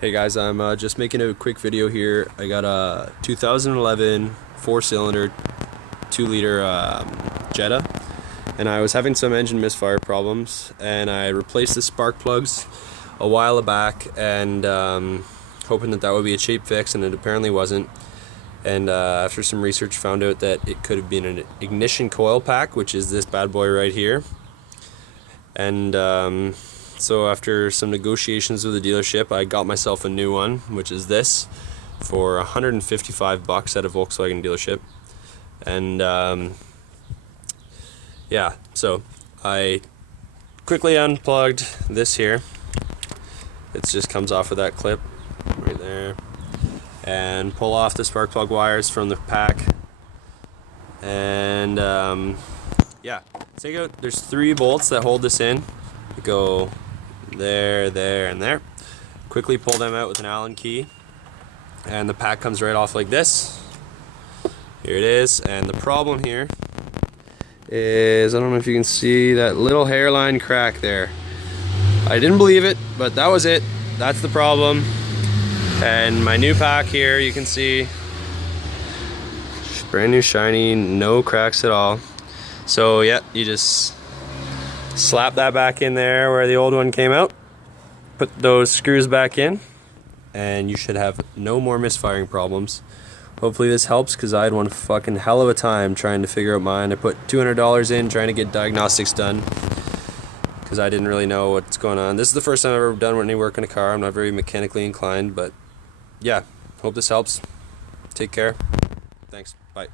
Hey guys, I'm just making a quick video here. I got a 2011 4-cylinder 2-liter Jetta, and I was having some engine misfire problems, and I replaced the spark plugs a while back, and hoping that would be a cheap fix, and it apparently wasn't. And after some research, found out that it could have been an ignition coil pack, which is this bad boy right here. And so after some negotiations with the dealership, I got myself a new one, which is this, for 155 bucks at a Volkswagen dealership. And yeah, so I quickly unplugged this here. It just comes off of that clip right there, and pull off the spark plug wires from the pack. And yeah, take out, there's 3 bolts that hold this in. They go there, there, and there. Quickly pull them out with an Allen key, and the pack comes right off like this. Here it is. And the problem here is, I don't know if you can see that little hairline crack there. I didn't believe it, but that was it. That's the problem. And my new pack here, you can see, brand new, shiny, no cracks at all. So yeah, you just slap that back in there where the old one came out, put those screws back in, and you should have no more misfiring problems. Hopefully this helps, because I had one fucking hell of a time trying to figure out mine. I put $200 in trying to get diagnostics done, because I didn't really know what's going on. This is the first time I've ever done any work in a car. I'm not very mechanically inclined, but yeah, hope this helps. Take care. Thanks. Bye.